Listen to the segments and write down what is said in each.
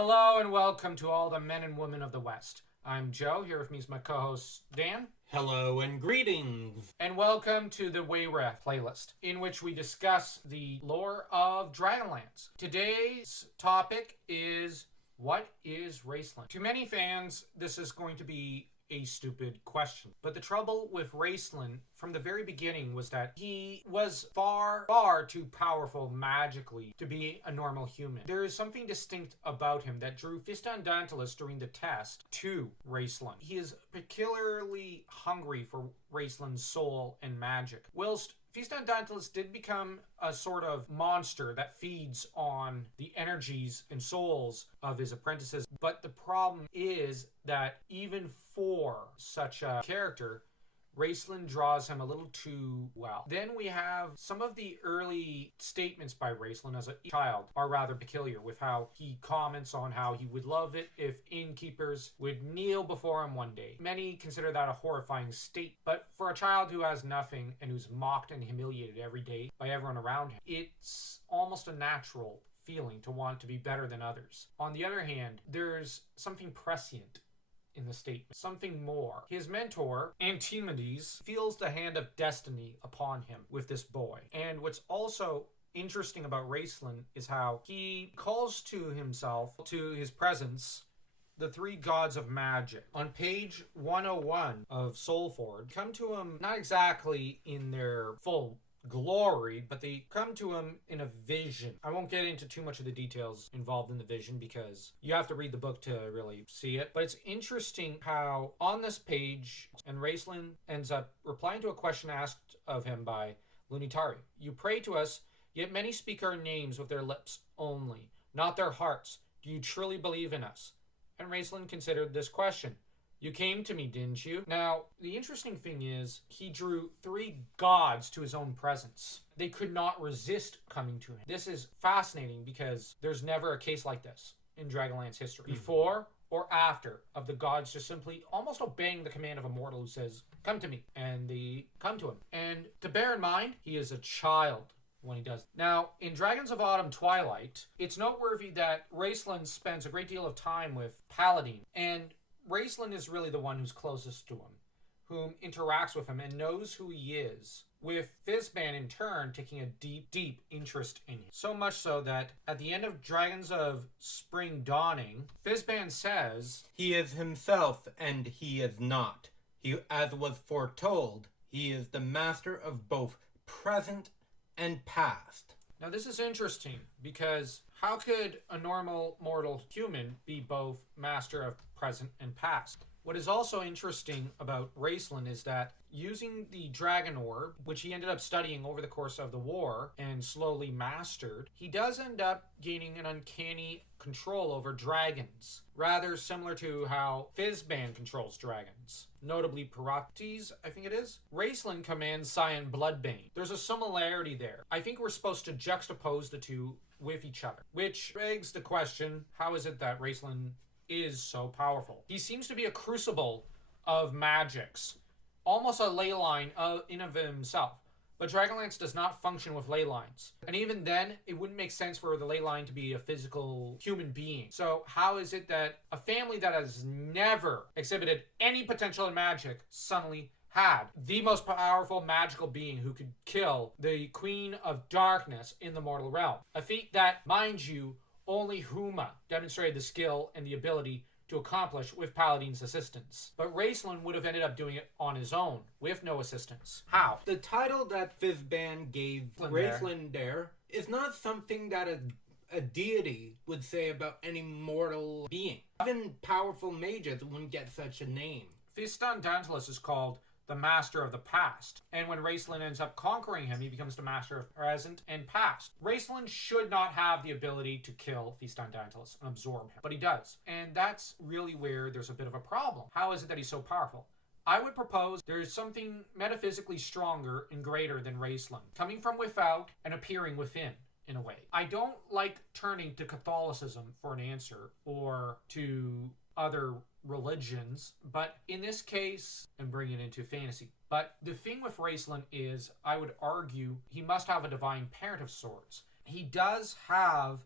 Hello and welcome to all the men and women of the West. I'm Joe, here with me is my co-host Dan. Hello and greetings. And welcome to the Wayreth playlist, in which we discuss the lore of Dragonlance. Today's topic is, what is Raistlin? To many fans, this is going to be a stupid question. But the trouble with Raistlin from the very beginning was that he was far too powerful magically to be a normal human. There is something distinct about him that drew Fistandantalis during the test to Raistlin. He is peculiarly hungry for Raistlin's soul and magic, whilst Fistandantalis did become a sort of monster that feeds on the energies and souls of his apprentices. But the problem is that even for such a character, Raistlin draws him a little too well. Then we have some of the early statements by Raistlin as a child are rather peculiar, with how he comments on how he would love it if innkeepers would kneel before him one day. Many consider that a horrifying state, but for a child who has nothing and who's mocked and humiliated every day by everyone around him, it's almost a natural feeling to want to be better than others. On the other hand, there's something prescient in the statement, something more. His mentor, Antimedes, feels the hand of destiny upon him with this boy. And what's also interesting about Raistlin is how he calls to himself, to his presence, the three gods of magic. On page 101 of Soulforge, come to him not exactly in their full glory, but they come to him in a vision. I won't get into too much of the details involved in the vision because you have to read the book to really see it. But it's interesting how on this page, and Raistlin ends up replying to a question asked of him by Lunitari. You pray to us, yet many speak our names with their lips only, not their hearts. Do you truly believe in us? And Raistlin considered this question. You came to me, didn't you? Now, the interesting thing is, he drew three gods to his own presence. They could not resist coming to him. This is fascinating because there's never a case like this in Dragonlance history. Before or after of the gods just simply almost obeying the command of a mortal who says, come to me. And they come to him. And to bear in mind, he is a child when he does. Now, in Dragons of Autumn Twilight, it's noteworthy that Raistlin spends a great deal of time with Paladin. And Raistlin is really the one who's closest to him, whom interacts with him and knows who he is, with Fizban in turn taking a deep interest in him. So much so that at the end of Dragons of Spring Dawning, Fizban says, He is himself and he is not. He, as was foretold, he is the master of both present and past. Now this is interesting because how could a normal mortal human be both master of present and past? What is also interesting about Raistlin is that using the Dragon Orb, which he ended up studying over the course of the war and slowly mastered, he does end up gaining an uncanny control over dragons, rather similar to how Fizban controls dragons. Notably Parates, I think it is. Raistlin commands Cyan Bloodbane. There's a similarity there. I think we're supposed to juxtapose the two with each other, which begs the question, how is it that Raistlin is so powerful? He seems to be a crucible of magics, almost a ley line in of himself. But Dragonlance does not function with ley lines. And even then, it wouldn't make sense for the ley line to be a physical human being. So how is it that a family that has never exhibited any potential in magic suddenly had the most powerful magical being who could kill the Queen of Darkness in the mortal realm? A feat that, mind you, only Huma demonstrated the skill and the ability to accomplish with Paladin's assistance. But Raistlin would have ended up doing it on his own, with no assistance. How? The title that Fizban gave Raistlin there is not something that a deity would say about any mortal being. Even powerful mages wouldn't get such a name. Fistandantalis is called the master of the past. And when Raistlin ends up conquering him, he becomes the master of present and past. Raistlin should not have the ability to kill Fistandantalis and absorb him, but he does. And that's really where there's a bit of a problem. How is it that he's so powerful? I would propose there's something metaphysically stronger and greater than Raistlin, coming from without and appearing within, in a way. I don't like turning to Catholicism for an answer, or to other religions, but in this case, and bring it into fantasy. But the thing with Raistlin is, I would argue, he must have a divine parent of sorts. He does have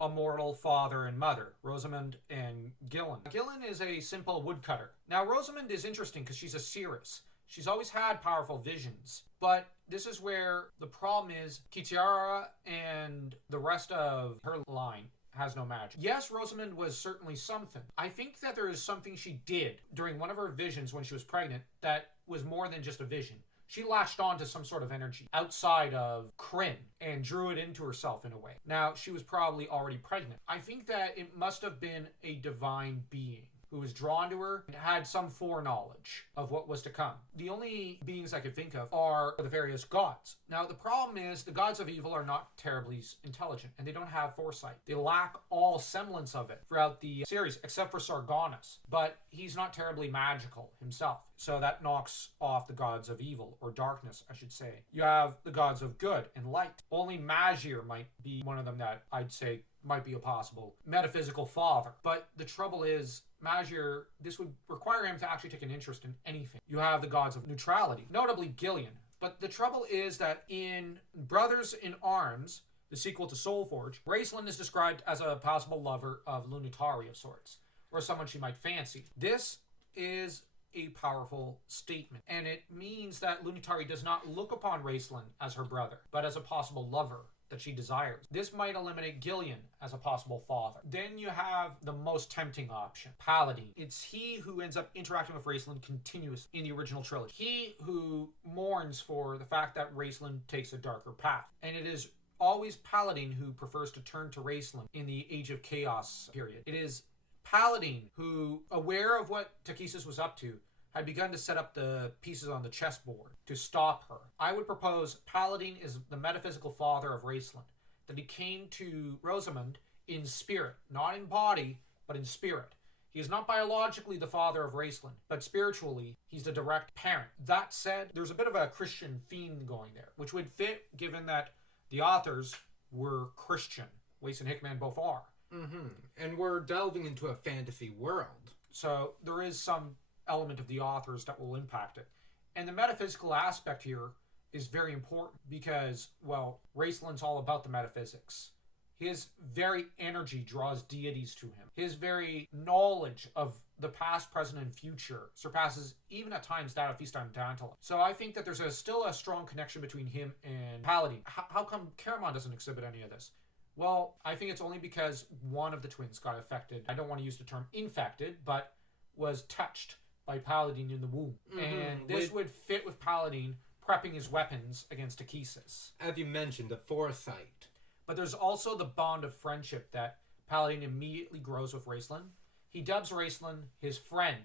a mortal father and mother, Rosamund and Gillen. Gillen is a simple woodcutter. Now, Rosamund is interesting because she's a seeress. She's always had powerful visions, but this is where the problem is Kitiara and the rest of her line has no magic. Yes, Rosamund was certainly something. I think that there is something she did during one of her visions when she was pregnant that was more than just a vision. She latched on to some sort of energy outside of Krynn and drew it into herself in a way. Now, she was probably already pregnant. I think that it must have been a divine being who was drawn to her and had some foreknowledge of what was to come. The only beings I could think of are the various gods. Now, the problem is the gods of evil are not terribly intelligent, and they don't have foresight. They lack all semblance of it throughout the series, except for Sargonis. But he's not terribly magical himself, so that knocks off the gods of evil, or darkness, I should say. You have the gods of good and light. Only Majere might be one of them that I'd say might be a possible metaphysical father. But the trouble is, Majere, this would require him to actually take an interest in anything. You have the gods of neutrality, notably Gillian. But the trouble is that in Brothers in Arms, the sequel to Soulforge, Raistlin is described as a possible lover of Lunitari of sorts, or someone she might fancy. This is a powerful statement, and it means that Lunitari does not look upon Raistlin as her brother, but as a possible lover that she desires. This might eliminate Gillian as a possible father. Then you have the most tempting option, Paladin. It's he who ends up interacting with Raistlin continuously in the original trilogy. He who mourns for the fact that Raistlin takes a darker path. And it is always Paladin who prefers to turn to Raistlin in the Age of Chaos period. It is Paladin who, aware of what Takhisis was up to, had begun to set up the pieces on the chessboard to stop her. I would propose Paladin is the metaphysical father of Raistlin, that he came to Rosamund in spirit, not in body, but in spirit. He is not biologically the father of Raistlin, but spiritually, he's the direct parent. That said, there's a bit of a Christian theme going there, which would fit given that the authors were Christian. Weiss and Hickman both are. And we're delving into a fantasy world. So there is some element of the authors that will impact it. And the metaphysical aspect here is very important because, well, Raistlin's all about the metaphysics. His very energy draws deities to him. His very knowledge of the past, present, and future surpasses even at times that of Feast on Tantalus. So I think that there's still a strong connection between him and Paladin. How come Caramon doesn't exhibit any of this? Well, I think it's only because one of the twins got affected. I don't want to use the term infected, but was touched by Paladin in the womb. And this would fit with Paladin prepping his weapons against Takhisis. As you mentioned, the foresight. But there's also the bond of friendship that Paladin immediately grows with Raistlin. He dubs Raistlin his friend,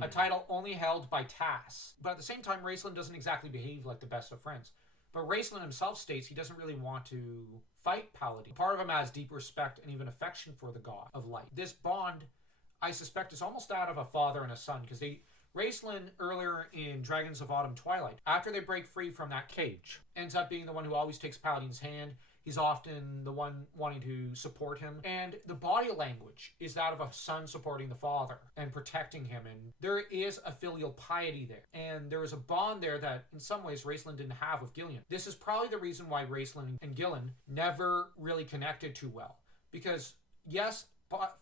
a title only held by Tass. But at the same time, Raistlin doesn't exactly behave like the best of friends. But Raistlin himself states he doesn't really want to fight Paladin. Part of him has deep respect and even affection for the god of light. This bond, I suspect, is almost that of a father and a son, because Raistlin, earlier in Dragons of Autumn Twilight, after they break free from that cage, ends up being the one who always takes Paladin's hand. He's often the one wanting to support him. And the body language is that of a son supporting the father and protecting him. And there is a filial piety there. And there is a bond there that, in some ways, Raistlin didn't have with Gillian. This is probably the reason why Raistlin and Gillian never really connected too well. Because, yes,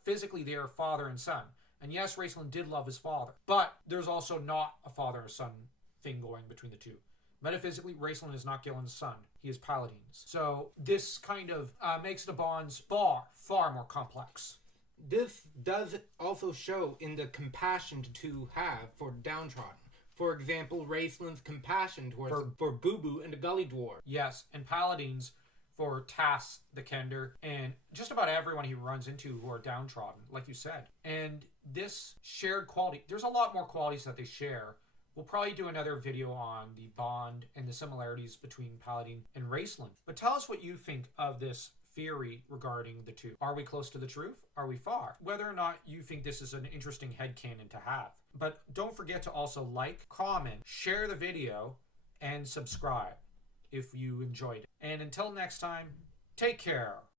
physically they are father and son. And yes, Raistlin did love his father. But there's also not a father and son thing going between the two. Metaphysically, Raistlin is not Gillen's son. He is Paladin's. So this kind of makes the bonds far more complex. This does also show in the compassion the two have for downtrodden. For example, Raistlin's compassion towards for Boo Boo and the Gully Dwarf. Yes, and Paladin's for Tass the Kender and just about everyone he runs into who are downtrodden, like you said. And this shared quality, there's a lot more qualities that they share. We'll probably do another video on the bond and the similarities between Paladin and Raistlin. But tell us what you think of this theory regarding the two. Are we close to the truth? Are we far? Whether or not you think this is an interesting headcanon to have. But don't forget to also like, comment, share the video, and subscribe if you enjoyed it. And until next time, take care.